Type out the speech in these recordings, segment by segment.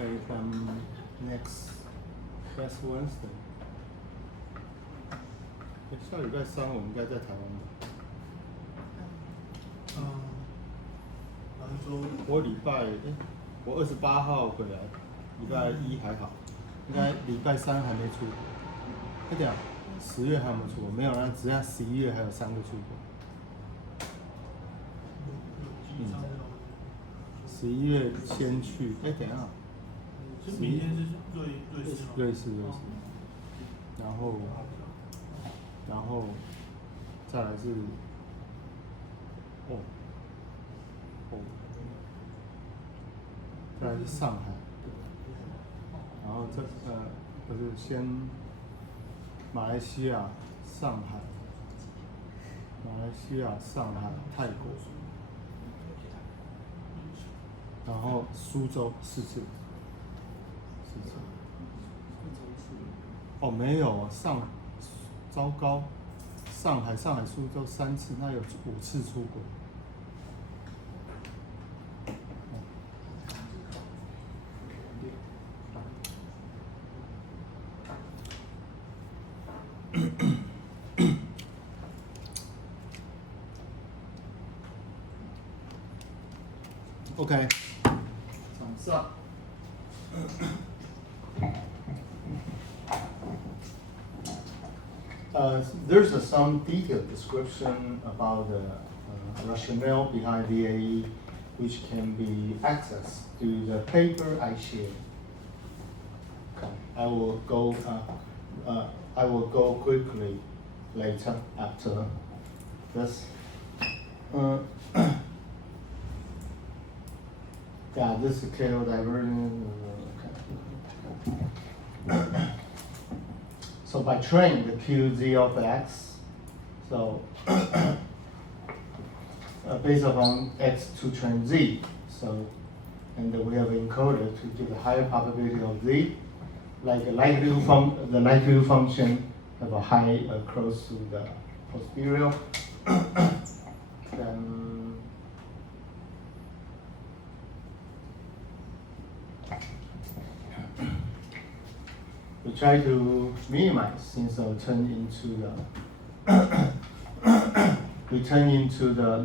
Okay, next Wednesday。下礼拜三我们应该在台湾吧？还是说我28号回来，礼拜一还好，应该礼拜三还没出国。对啊，10月还有没有出国？没有，那只剩11月还有3个出国。11月先去，等一下。是明天是瑞士吗？瑞士，然后再来是，再来是上海，然后不是先马来西亚、上海、泰国，然后苏州4次。没有糟糕，上海、苏州3次，那有5次出国。OK， 掌上。There's some detailed description about the rationale behind VAE, which can be accessed through the paper I shared. Okay. I will go quickly later after this. Yeah, this is KO divergence. Okay. So by train the QZ of x, so based upon x to train z, so and we have encoded to give a higher probability of z, like the likelihood function have a high close to the posterior. Then we try to minimize since we turn into the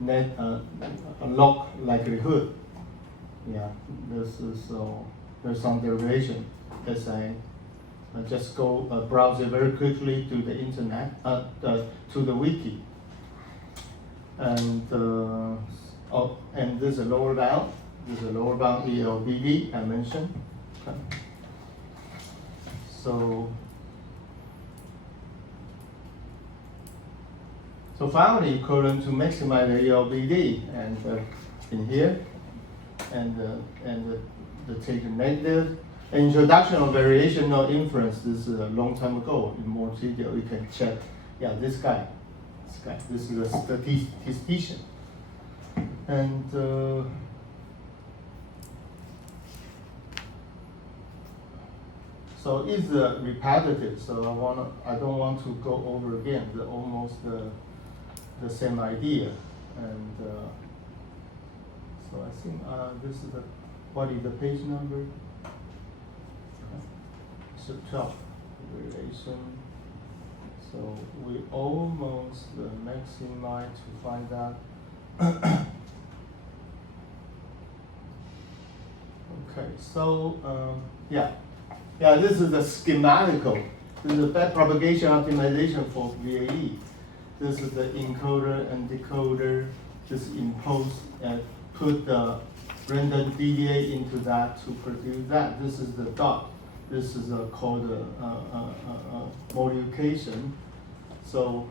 net log likelihood. Yeah, this is there's some derivation. As I just go browse it very quickly to the internet, to the wiki, and and this is a lower bound. This is a lower bound ELBD I mentioned. Okay. So finally, equivalent to maximize the ELBD, and in here, and the take negative. Introduction of variational inference. This is a long time ago. In more detail, you can check. Yeah, this guy. This is a statistician, and. So it's repetitive. So I don't want to go over again. Almost the same idea, and so I think this is what is the page number? So 12 relation. So we almost maximize to find that. Okay. So yeah. Yeah, this is the schematical. This is the backpropagation optimization for VAE. This is the encoder and decoder. Just impose and put the random DDA into that to produce that. This is the dot. This is called modification. So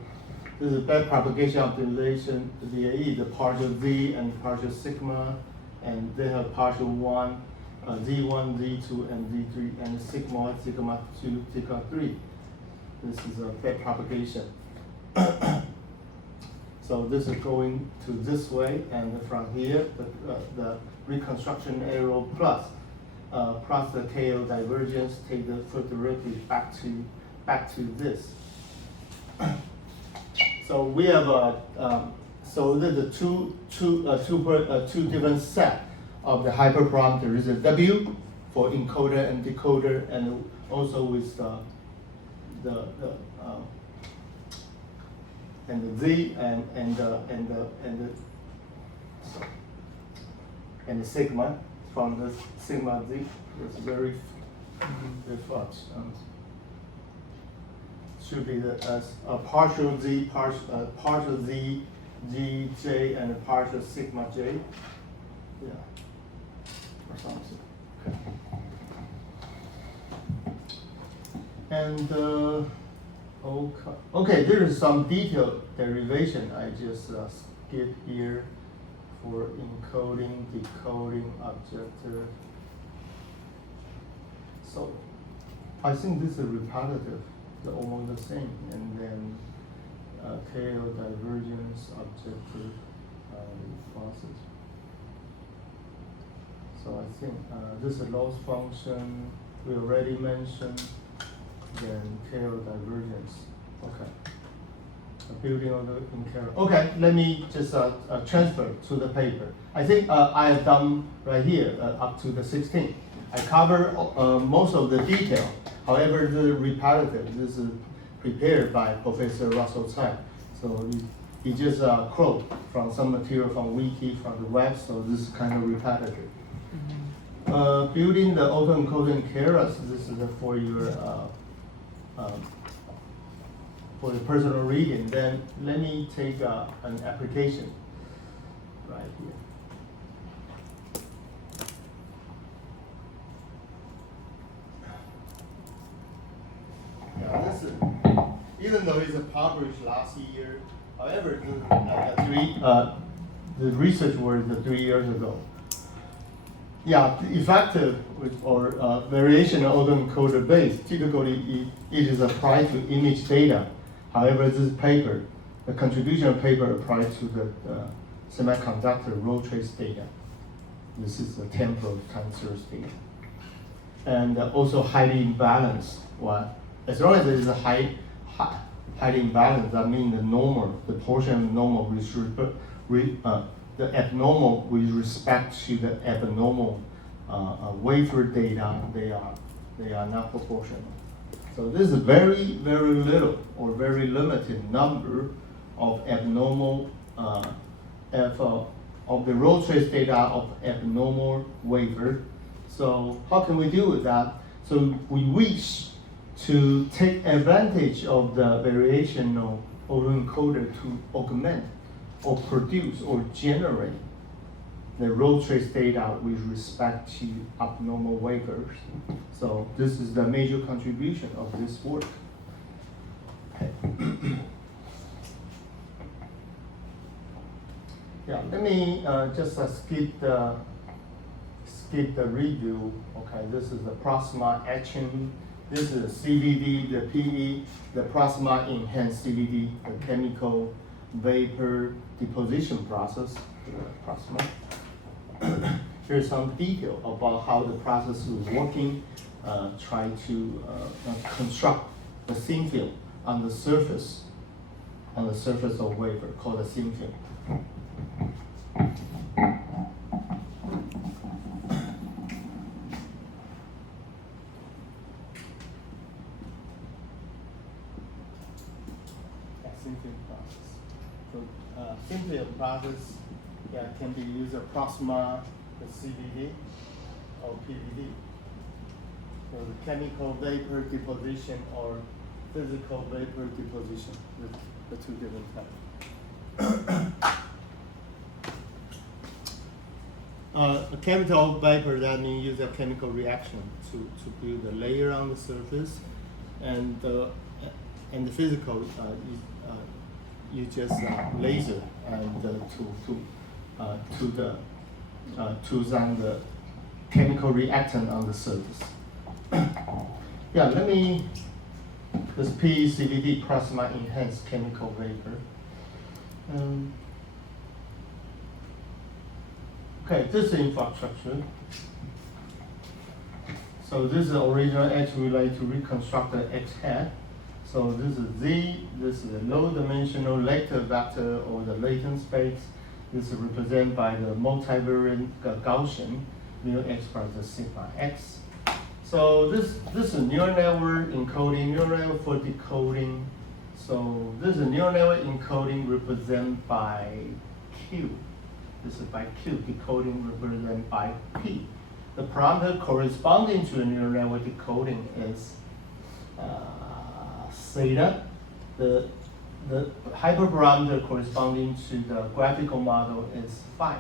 this is backpropagation optimization VAE, the partial Z and partial sigma, and they have partial 1. Z1, Z2, and Z3, and sigma 2, sigma 3. This is a backpropagation. So this is going to this way, and from here, the reconstruction arrow plus the KO divergence, take the foot derivative back to this. So we have so there's two different sets of the hyperparameter is a W for encoder and decoder, and also with the Z and the sigma from the sigma Z. It's very fudge. Should be a partial Z, partial Z, G, J, and a partial sigma J. Yeah, or something. Okay. And okay, there is some detailed derivation I just skip here for encoding, decoding, objective. So I think this is repetitive, they're almost the same. And then tail divergence, objective, process. So I think this is loss function we already mentioned. Then tail divergence. Okay. Building on the in-carrier. Okay, let me just transfer to the paper. I think I have done right here up to the 16. I cover most of the detail. However, the repetitive, this is prepared by Professor Russell Tsai. So he just quote from some material from Wiki, from the web, so this is kind of repetitive. Building the autoencoding carriers, this is for your for the personal reading. Then let me take an application right here. Yeah, this is, even though it's published last year, however, the research was 3 years ago. Yeah, the effective or variation autoencoder base, typically it is applied to image data. However, this paper, the contribution paper applied to the semiconductor row trace data. This is the temporal time series data. And also highly imbalanced. Well, as long as it is a highly imbalanced, that means the normal, the portion of normal the abnormal with respect to the abnormal wafer data, they are not proportional. So this is very, very little or very limited number of abnormal of the row trace data of abnormal wafer. So how can we deal with that? So we wish to take advantage of the variational autoencoder to augment or produce or generate the row trace data with respect to abnormal wafers. So this is the major contribution of this work. Okay. Yeah, let me just skip the review. Okay, this is the plasma etching. This is CVD, the PE, the plasma enhanced CVD, the chemical vapor deposition process, plasma. Here's some detail about how the process is working. Try to construct a thin film on the surface of wafer called a thin film. Thin film process. So thin film process can be used as plasma, the CVD, or PVD. So the chemical vapor deposition or physical vapor deposition, the two different types. A chemical vapor, that means use a chemical reaction to build a layer on the surface, and the physical you just laser and to run the chemical reactant on the surface. Yeah, let me this PECVD plasma enhanced chemical vapor. Okay, this is infrastructure. So this is the original H we like to reconstruct the X hat. So this is Z, this is the low dimensional lecture vector or the latent space. This is represented by the multivariate Gaussian mu x plus the sigma x. So this is a neural network encoding, neural network for decoding. So this is a neural network encoding represented by Q. This is by Q, decoding represented by P. The parameter corresponding to a neural network decoding is theta. The hyperparameter corresponding to the graphical model is phi.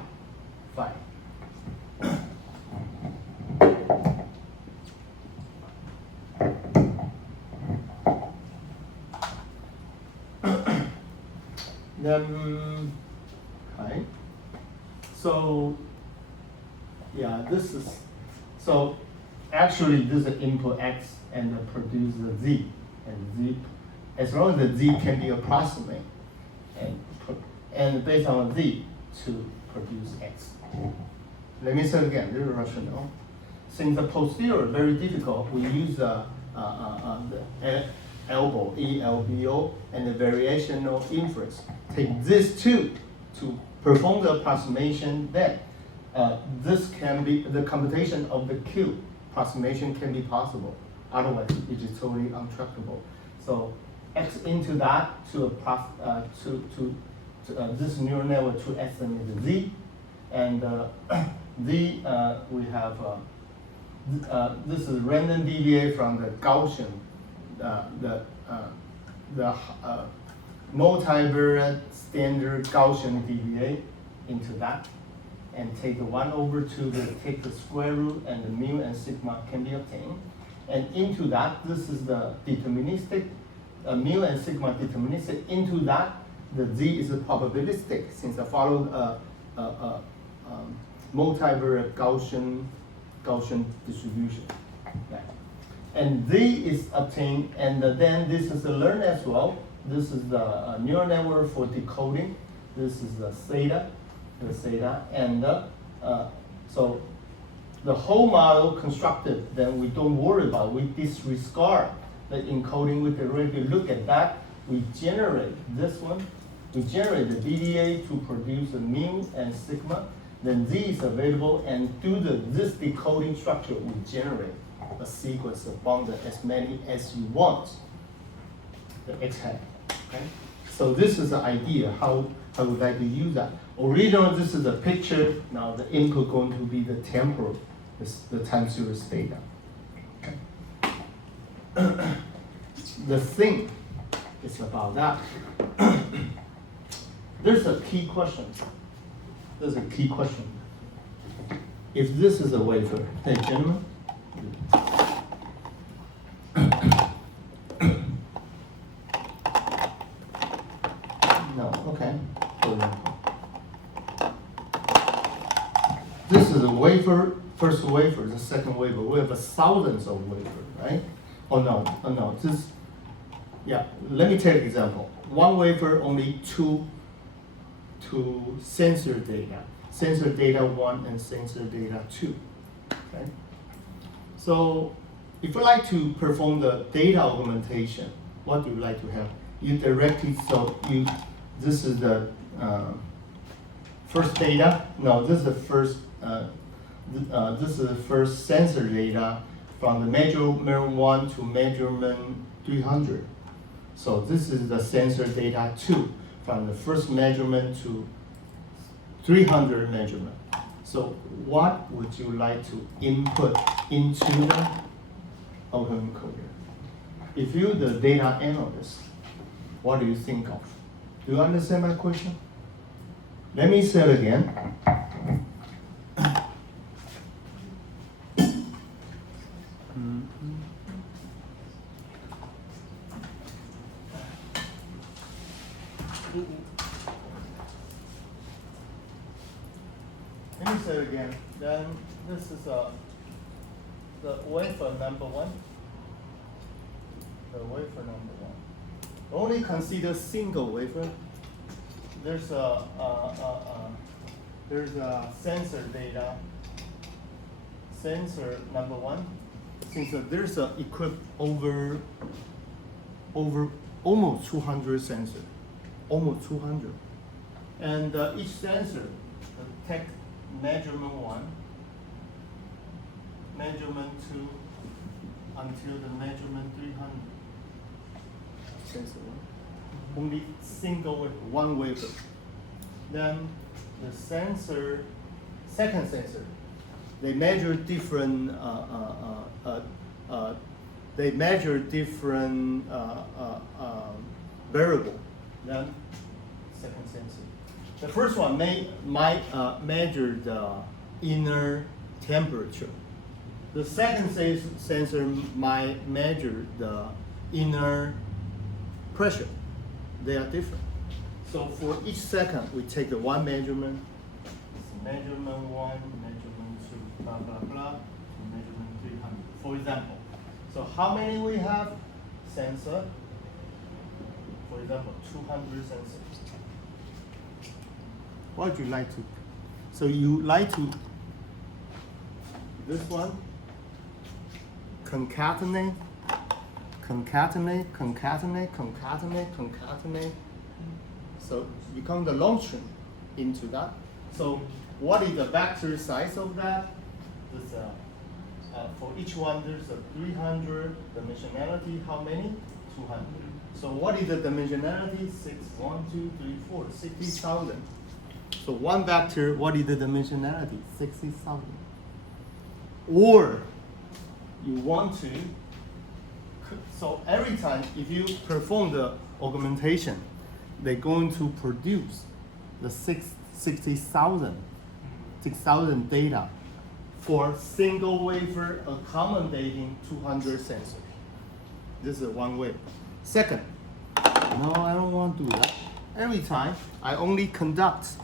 Then, okay. So, yeah, this is, so actually this is input x and produce the z, and z, as long as the z can be approximate, and based on z to produce x. Let me say it again, this is rational. Since the posterior is very difficult, we use the elbow, ELBO, and the variational inference. Take these two to perform the approximation, then this can be, the computation of the Q approximation can be possible. Otherwise, it is totally untractable. So x into that to this neural network to estimate the z, and z we have this is random deviate from the Gaussian, the multivariate standard Gaussian deviate into that, and take the 1/2, take the square root, and the mu and sigma can be obtained. And into that, this is the deterministic, mu and sigma deterministic. Into that, the z is a probabilistic, since I followed multivariate Gaussian distribution. Okay. And z is obtained, and then this is learned as well. This is the neural network for decoding. This is the theta, and so the whole model constructed, then we don't worry about, we disregard the encoding with the regular. Look at that, we generate this one, we generate the DDA to produce the mu and sigma, then z is available, and through this decoding structure, we generate a sequence of bounded as many as you want, the x hat. Okay? So this is the idea, how I would like to use that. Originally, this is a picture. Now the input going to be the temporal, the time series data. Okay. The thing is about that. There's a key question. If this is a wafer, hey gentlemen. No, okay. This is a wafer, first wafer, the second wafer. We have thousands of wafers, right? Oh no, this, yeah, let me take an example. One wafer, only two sensor data. Sensor data 1 and sensor data 2, okay? So if you like to perform the data augmentation, what do you like to have? You directly, this is the first data. No, this is the first, this is the first sensor data from the measurement 1 to measurement 300. So this is the sensor data 2, from the first measurement to 300 measurement. So what would you like to input into the autoencoder? If you're the data analyst, what do you think of? Do you understand my question? Let me say it again. Let me say it again. Then this is the wafer number 1. The wafer number 1. Only consider single wafer. There's a sensor data. Sensor number 1. Since there's a equipped over almost 200 sensor, almost 200. And each sensor take measurement 1, measurement 2, until the measurement 300. Sensor 1. Only single wafer, one wafer. Then the sensor, second sensor, they measure different variable. Then second sensor. The first one might measure the inner temperature. The second sensor might measure the inner pressure. They are different. So for each second, we take the one measurement. It's measurement 1, measurement 2, blah, blah, blah, to measurement 300, for example. So how many we have? Sensor. For example, 200 sensors. What would you like to? So you like to, this one, concatenate, concatenate, concatenate, concatenate, concatenate. So become the long string into that. So what is the vector size of that? This, for each one, there's a 300 dimensionality. How many? 200. So what is the dimensionality? 6, 1, 2, 3, 4, 60,000. So one vector, what is the dimensionality? 60,000. Or you want to, so every time if you perform the augmentation, they're going to produce the 60,000 data for single wafer accommodating 200 sensors. This is one way. Second, no, I don't want to do that. Every time I only conduct,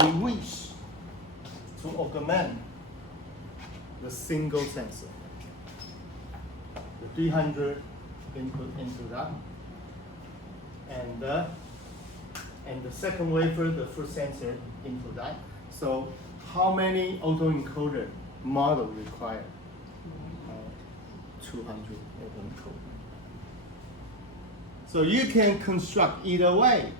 we wish to augment the single sensor. The 300 input into that. And the second wafer, the first sensor into that. So how many autoencoder model required? 200 autoencoder. So you can construct either way,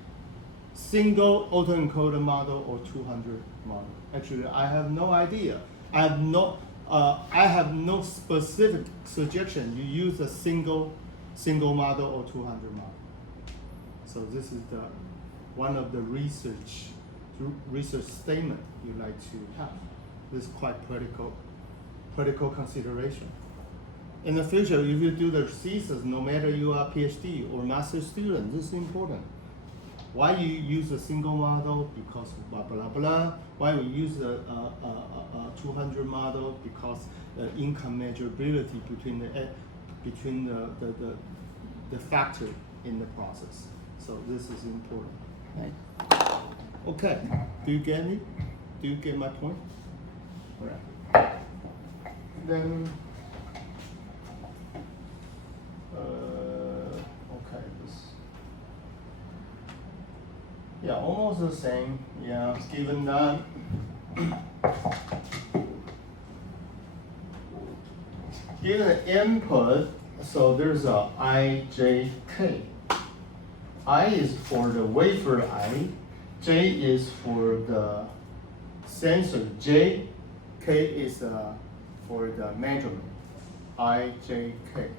single autoencoder model or 200 model. Actually, I have no idea. I have no specific suggestion. You use a single model or 200 model. So this is one of the research statement you like to have. This is quite political consideration. In the future, if you do the thesis, no matter you are PhD or master student, this is important. Why you use a single model? Because blah blah blah. Why we use a 200 model? Because income measurability between the factor in the process. So this is important. Right? Okay. Do you get me? Do you get my point? All right. Then. Okay, this. Yeah, almost the same. Yeah, given that. Given the input, so there's a I, J, K. I is for the wafer I, J is for the sensor J, K is for the measurement. I, J, K.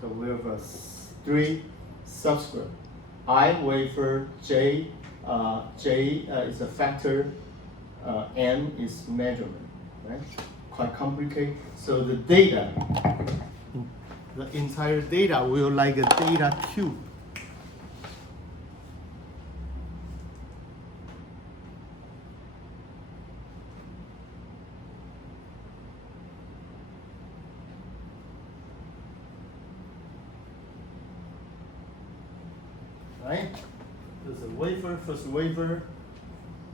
So we have 3 subscript. I wafer, J is a factor, N is measurement, right? Quite complicated. So the data, the entire data will like a data cube. Right? This is a wafer, first wafer.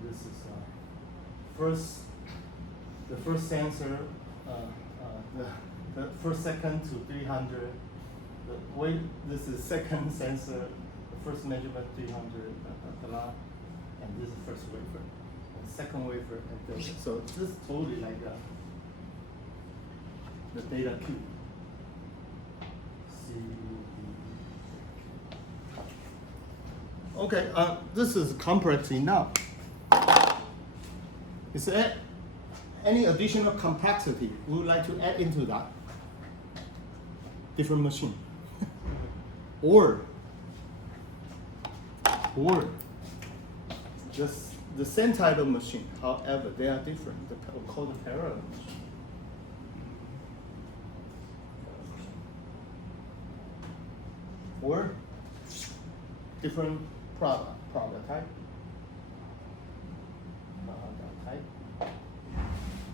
This is the first sensor, the first second to 300. This is second sensor, the first measurement 300, and this is first wafer. And second wafer, and this. So this is totally like the data cube. Okay, this is complex enough. Is there any additional complexity we would like to add into that? Different machine. or just the same type of machine, however, they are different. Called the parallel machine. Or different product type.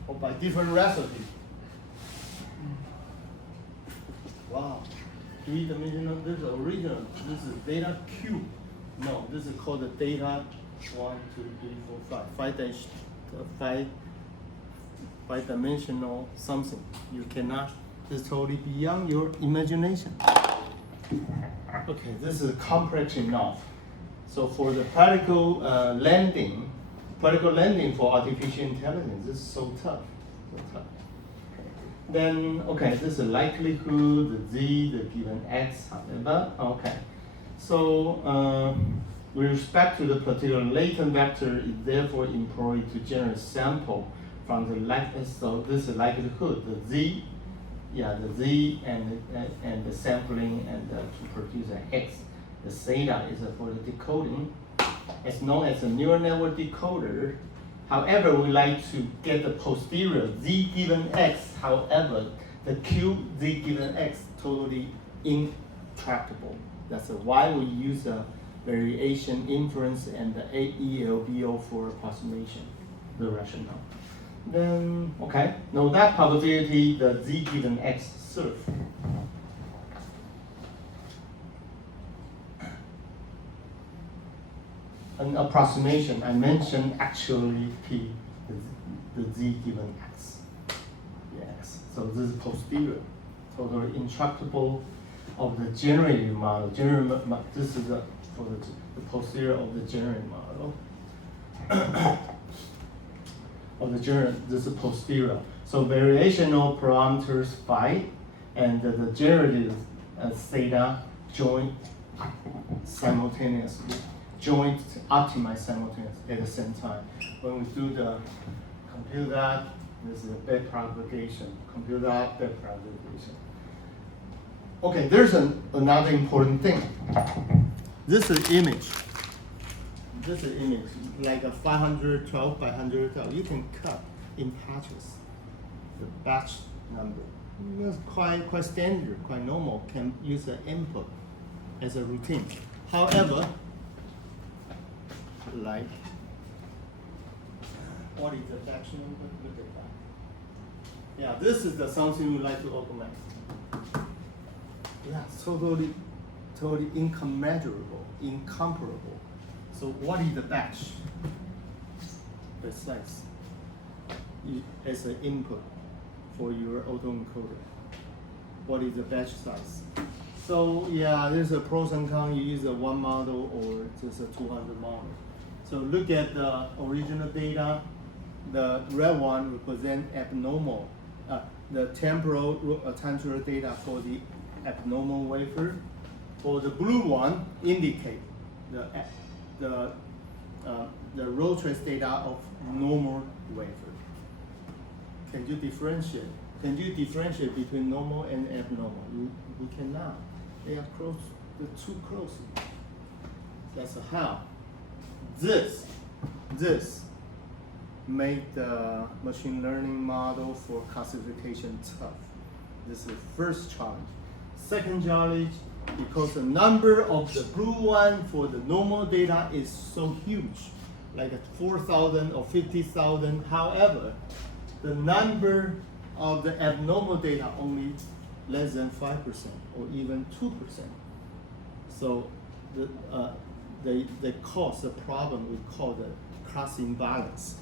Or by different recipe. Wow. Three-dimensional, this is original. This is data cube. No, this is called the data 1, 2, 3, 4, 5. Five-dimensional something. You cannot, it's totally beyond your imagination. Okay, this is complex enough. So for the practical landing for artificial intelligence, this is so tough. Then, okay, this is likelihood, the z, the given x, however, okay. So, with respect to the particular latent vector, it therefore employed to generate sample from the so this is likelihood, the z, the z and the sampling and to produce an x. The theta is for the decoding. It's known as a neural network decoder. However, we like to get the posterior z given x. However, the q z given x totally intractable. That's why we use a variation inference and the ELBO for approximation, the rationale. Then, okay, know that probability, the z given x surf. An approximation, I mentioned actually p, the z given x. Yes, so this is posterior, totally intractable of the generated model. This is for the posterior of the generated model. Of the this is posterior. So variational parameters phi and the generated theta join simultaneously. Joint optimize simultaneously at the same time. When we do the compute that, this is a back propagation. Compute that, back propagation. Okay, there's another important thing. This is image. This is image, like a 512 by 112. You can cut in patches the batch number. It's quite standard, quite normal. Can use the input as a routine. However, like, what is the batch number? Look at that. Yeah, this is the something we like to augment. Yeah, totally incomparable. So what is the batch? The size as an input for your autoencoder. What is the batch size? So yeah, there's a pros and cons. You use a one model or just a 200 model. So look at the original data. The red one represents abnormal, the temporal data for the abnormal wafer. For the blue one, indicate the row trace data of normal wafer. Can you differentiate? Can you differentiate between normal and abnormal? We cannot. They are close. They're too close. That's how. This make the machine learning model for classification tough. This is the first challenge. Second challenge, because the number of the blue one for the normal data is so huge, like 4,000 or 50,000. However, the number of the abnormal data only less than 5% or even 2%. So they cause a problem we call the class imbalance.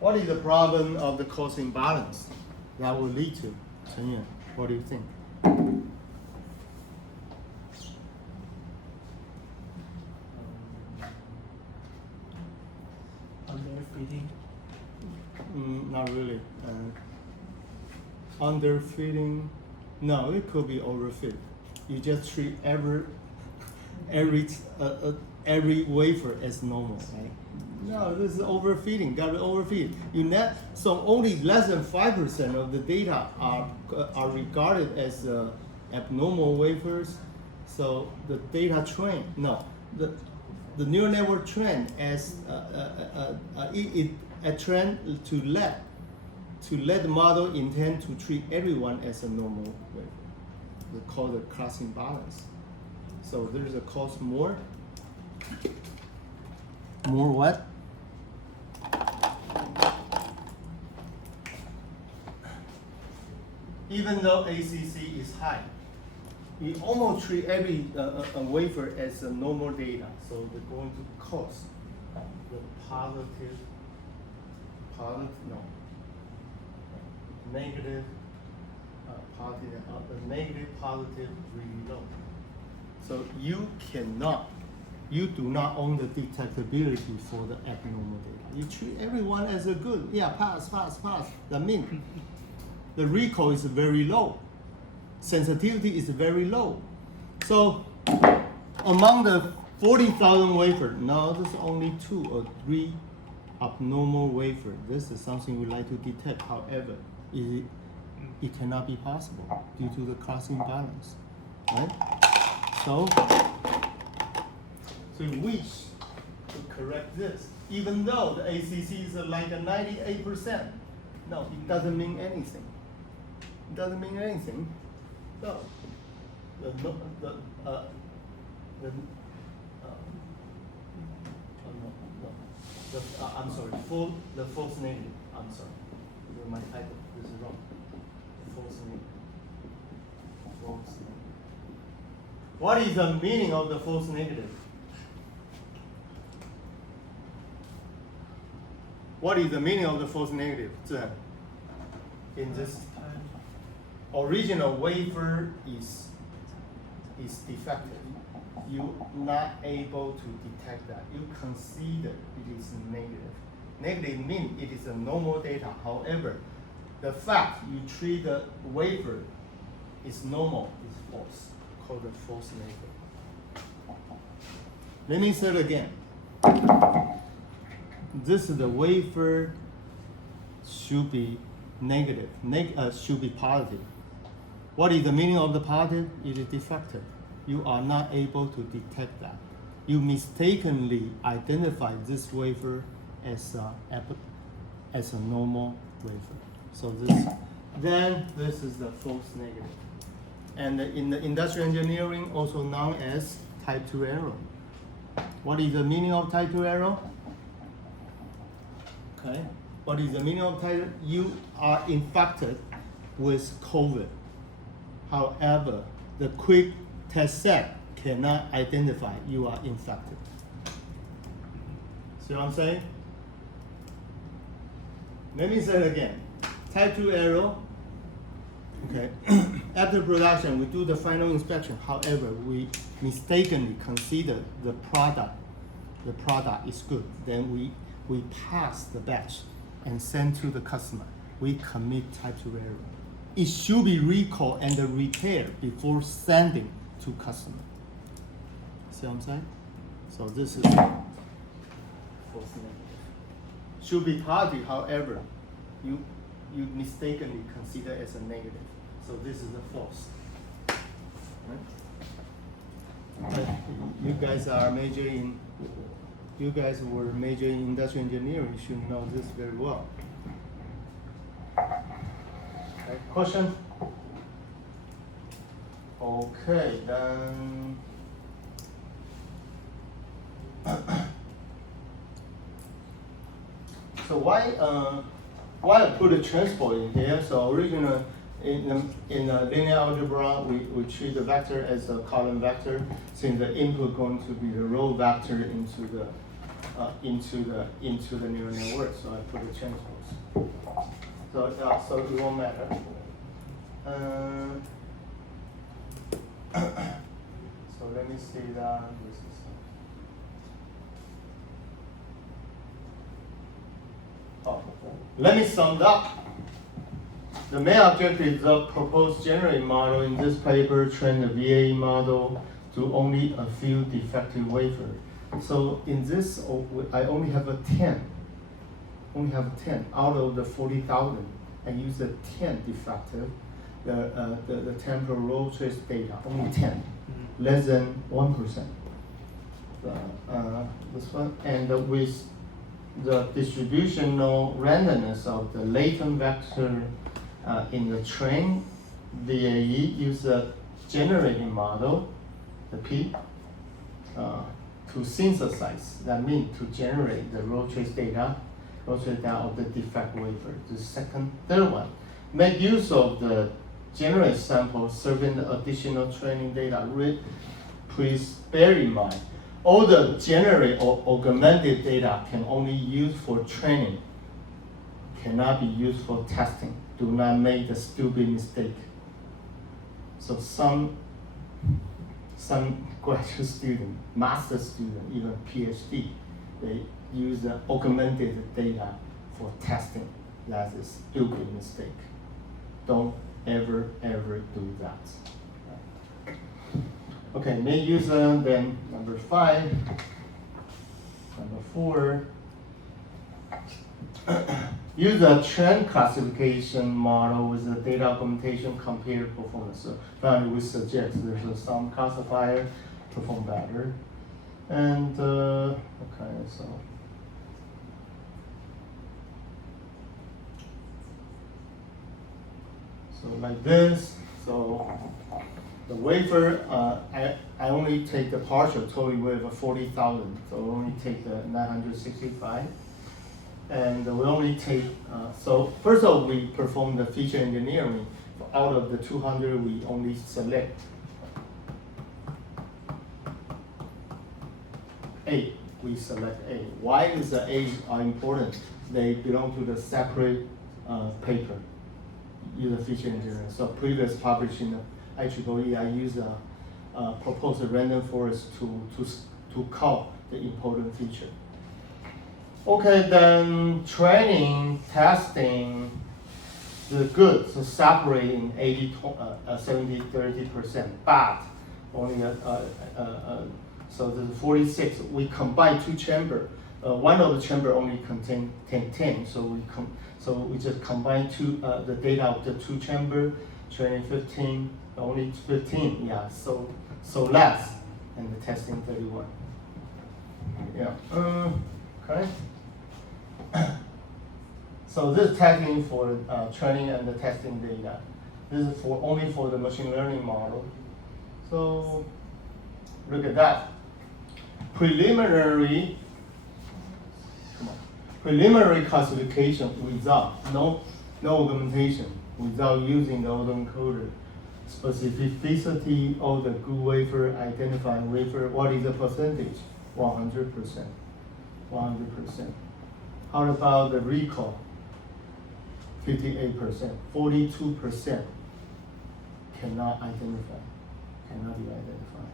What is the problem of the cost imbalance that will lead to? Chen Yuan, what do you think? Underfitting. Not really. Underfitting, No, it could be overfit. You just treat every wafer as normal, right? No, this is overfitting. Got to overfit. So only less than 5% of the data are regarded as abnormal wafers. So the data train, no, the neural network train as a trend to let the model intend to treat everyone as a normal wafer. We call the class imbalance. So there's a cost more what? Even though ACC is high, we almost treat every a wafer as a normal data. So they're going to cost the negative, the negative, positive, really low. So you do not own the detectability for the abnormal data. You treat everyone as a good, yeah, pass. That means the recall is very low. Sensitivity is very low. So among the 40,000 wafer, now there's only 2 or 3 abnormal wafer. This is something we like to detect. However, it cannot be possible due to the class imbalance, right? So we wish to correct this, even though the ACC is like a 98%. No, it doesn't mean anything. It doesn't mean anything. So I'm sorry, the false negative. I'm sorry, my title this is wrong. False negative. False negative. What is the meaning of the false negative? What is the meaning of the false negative? In this original wafer is defective. You're not able to detect that. You consider it is negative. Negative means it is a normal data. However, the fact you treat the wafer is normal is false, called the false negative. Let me say it again. This is the wafer should be negative, should be positive. What is the meaning of the positive? It is defective. You are not able to detect that. You mistakenly identify this wafer as a normal wafer. So this is the false negative. And in the industrial engineering, also known as type 2 error. What is the meaning of type 2 error? Okay. What is the meaning of type? You are infected with COVID. However, the quick test set cannot identify you are infected. See what I'm saying? Let me say it again. Type 2 error. Okay. After production, we do the final inspection. However, we mistakenly consider the product is good. Then we pass the batch and send to the customer. We commit type 2 error. It should be recalled and repaired before sending to customer. See what I'm saying? So this is false negative. Should be positive, however, you mistakenly consider as a negative. So this is a false. Right? You guys were majoring in industrial engineering. You should know this very well. Okay, question? Okay, then. So why I put a transport in here? So originally in linear algebra, we treat the vector as a column vector, since the input going to be the row vector into the neural network. So I put a transpose. So it won't matter. So let me see that. This is let me sum up the main objective is the proposed generating model in this paper train the VAE model to only a few defective wafers. So in this, I only have a 10. Only have 10 out of the 40,000. I use the 10 defective, the temporal roll trace data, only 10, less than 1%. This one, and with the distributional randomness of the latent vector in the train VAE, use a generating model, the P, to synthesize, that means to generate the roll trace data of the defect wafer. The third one, make use of the generate sample serving the additional training data. Please bear in mind, all the generate or augmented data can only use for training, cannot be used for testing. Do not make the stupid mistake. So some graduate student, master student, even PhD, they use the augmented data for testing. That's a stupid mistake. Don't ever do that. Okay, make user, then number 5. Number 4. Use a trend classification model with the data augmentation compared performance. So finally, we suggest there's some classifier perform better. And okay, so like this. So the wafer, I only take the partial total weight of 40,000. So we only take the 965. And we only take, so first of all, we perform the feature engineering. Out of the 200, we only select 8. We select 8. Why is the 8 are important? They belong to the separate paper, use a feature engineering. So previous published in the IEEE, I use a proposed random forest to count the important feature. Okay, then training, testing, the good, so separating 70-30%, but only so the 46. We combine 2 chambers. One of the chamber only contain 10, so we just combine the data of the 2 chamber, training 15, only 15. Yeah, so less, and the testing 31. Yeah. Okay. So this is testing for training and the testing data. This is only for the machine learning model. So look at that. Preliminary classification without no augmentation, without using the autoencoder. Specificity of the good wafer, identifying wafer. What is the percentage? 100%. 100%. How about the recall? 58%. 42% cannot identify. Cannot be identified.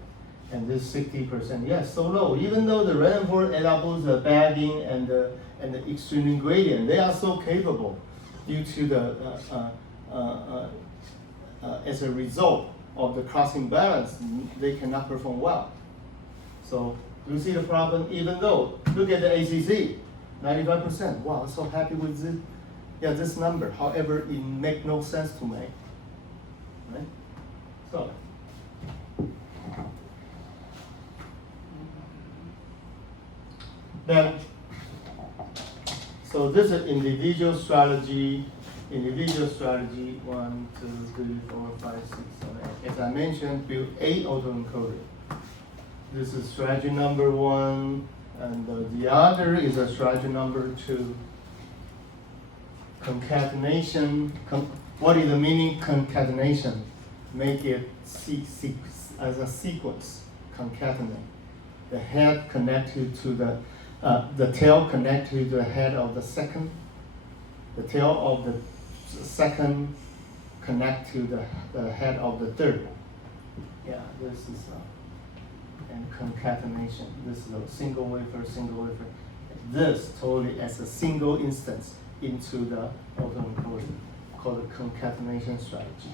And this 60%, yes, so low. Even though the random forest enables the bagging and the extreme gradient, they are so capable due to the as a result of the crossing balance, they cannot perform well. So you see the problem. Even though look at the ACC. 95%. Wow, I'm so happy with this. Yeah, this number. However, it makes no sense to me. Right? So. Then, so this is individual strategy. 1, 2, 3, 4, 5, 6, 7, 8. As I mentioned, build 8 autoencoders. This is strategy number 1. And the other is a strategy number 2. Concatenation. What is the meaning concatenation? Make it as a sequence. Concatenate. The head connected to the tail connected to the head of the second. The tail of the second connect to the head of the third. Yeah, this is and concatenation. This is a single wafer. This totally as a single instance into the autoencoder. called the concatenation strategy.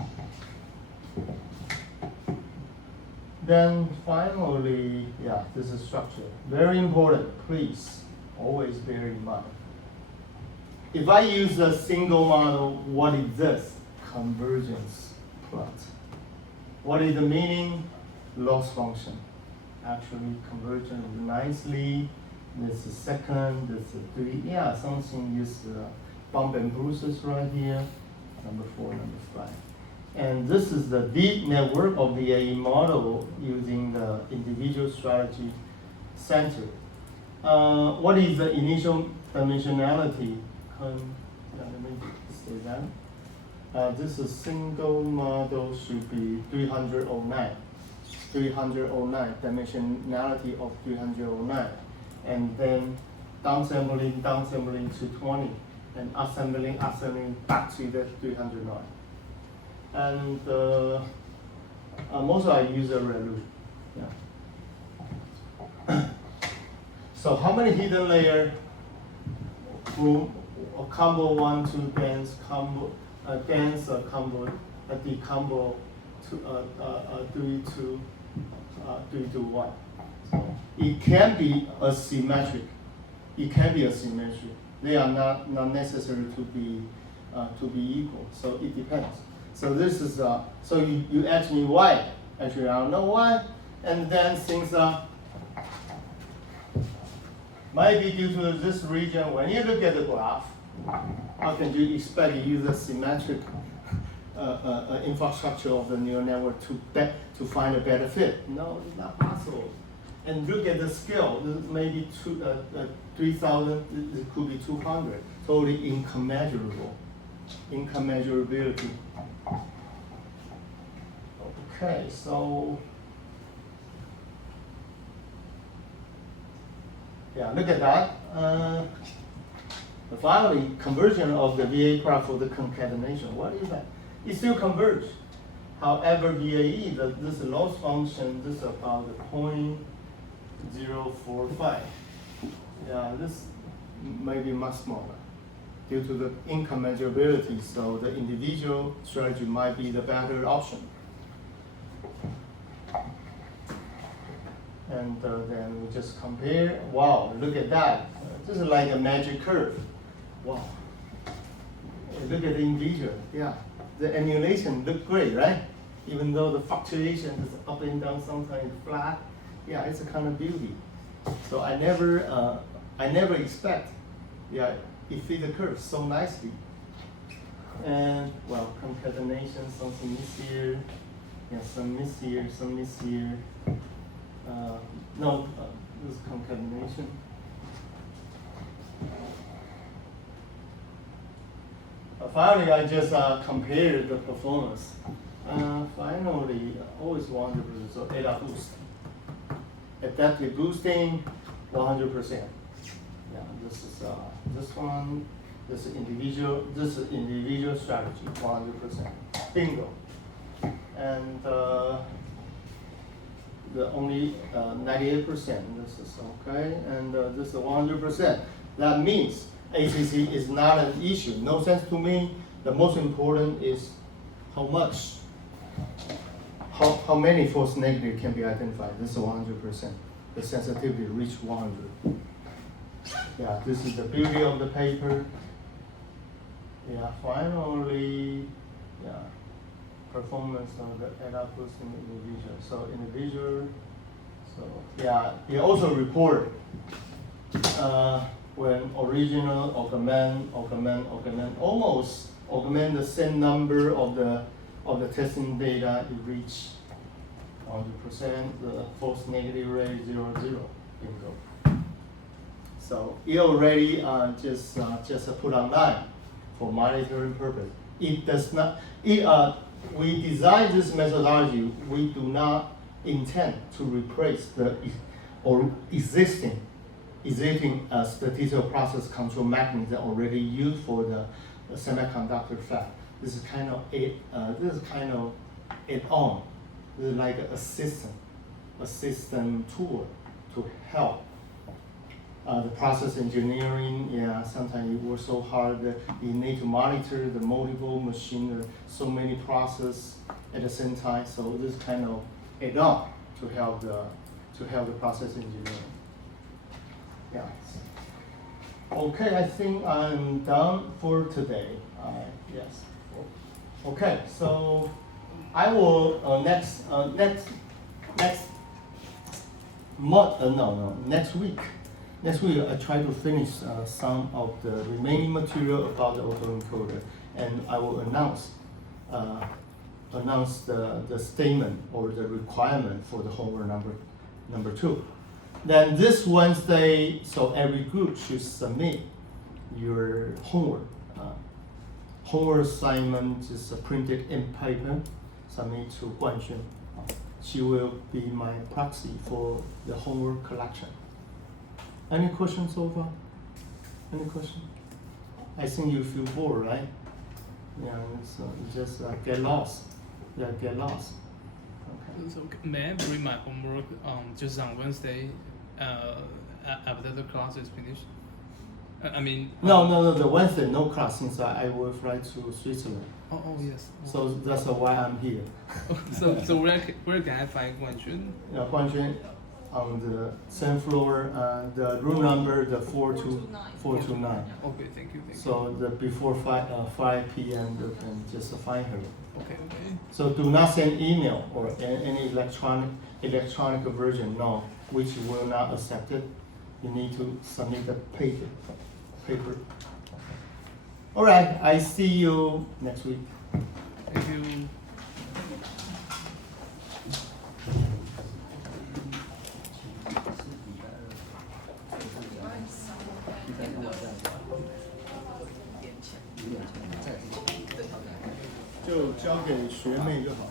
Then finally, yeah, this is structure. Very important, please always bear in mind. If I use a single model, what is this? Convergence plot. What is the meaning? Loss function. Actually convergent nicely. This is second, this is three. Yeah, something is bump and bruises right here. Number 4, number 5. And this is the deep network of the AE model using the individual strategy center. What is the initial dimensionality? Let me say that. This is single model should be 309. 309, dimensionality of 309. And then downsampling to 20. And assembling back to the 309. And mostly I use a resolution. Yeah. So how many hidden layer? Combo 1 to dense, combo dense, combo decombo to 3 to 1. So it can be asymmetric. It can be asymmetric. They are not necessary to be equal. So it depends. So this is so you ask me why? Actually, I don't know why. And then things might be due to this region. When you look at the graph, how can you expect to use a symmetric infrastructure of the neural network to find a better fit? No, it's not possible. And look at the scale. Maybe 3,000. It could be 200. Totally incommensurable. Incommensurability. Okay, so yeah, look at that. Finally, conversion of the VA graph for the concatenation. What is that? It still converges. However, VAE, this loss function, this is about the 0.045. Yeah, this may be much smaller due to the incommensurability. So the individual strategy might be the better option. And then we just compare. Wow, look at that. This is like a magic curve. Wow. Look at the individual. Yeah, the emulation look great, right? Even though the fluctuation is up and down, sometimes flat. Yeah, it's a kind of beauty. So I never expect. Yeah, it fit the curve so nicely. And well, concatenation, something miss here. Yeah, some miss here, some miss here. This is concatenation. Finally, I just compared the performance. Finally, always 100%. So ADA boost. Adaptive boosting, 100%. Yeah, this is this one. This is individual strategy, 100%. Bingo. And the only 98%. This is okay, and this is 100%. That means ACC is not an issue. No sense to me. The most important is how much, how many false negatives can be identified. This is 100%. The sensitivity reached 100. Yeah, this is the beauty of the paper. Yeah, finally, yeah, performance of the ADA boosting individual. So individual, so yeah, they also report when original augment, almost augment the same number of the testing data, it reach 100%, the false negative rate 0, 0, bingo. So it already just put online for monitoring purpose. It does not, we designed this methodology, we do not intend to replace the existing statistical process control mechanism already used for the semiconductor fab. This is kind of add-on. This is like an assistant tool to help the process engineering, yeah, sometimes you work so hard that you need to monitor the multiple machine, so many process at the same time. So this kind of add on to help the process engineering. Yeah. Okay, I think I'm done for today. Yes. Okay, so I will next month. Next week. Next week I try to finish some of the remaining material about the autoencoder, and I will announce the statement or the requirement for the homework number 2. Then this Wednesday, so every group should submit your homework. Homework assignment is printed in paper, submit to Guanxuan. She will be my proxy for the homework collection. Any questions so far? Any question? I think you feel bored, right? Yeah, just get lost. Yeah, get lost. Okay. So may I bring my homework just on Wednesday after the class is finished? I mean. No. The Wednesday no class since I will fly to Switzerland. Oh yes. So that's why I'm here. so where can I find Guanxuan? Yeah, Guanxuan on the same floor. The room number the 429. Okay, thank you. So the before 5 p.m. you can just find her. Okay. So do not send email or any electronic version, no, which will not accept it. You need to submit the paper. All right, I see you next week. Thank you.就交给学妹就好。